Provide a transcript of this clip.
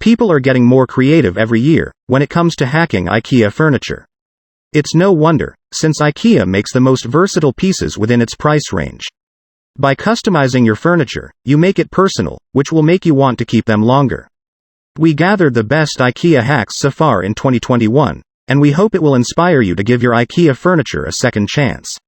People are getting more creative every year when it comes to hacking IKEA furniture. It's no wonder, since IKEA makes the most versatile pieces within its price range. By customizing your furniture, you make it personal, which will make you want to keep them longer. We gathered the best IKEA hacks so far in 2021, and we hope it will inspire you to give your IKEA furniture a second chance.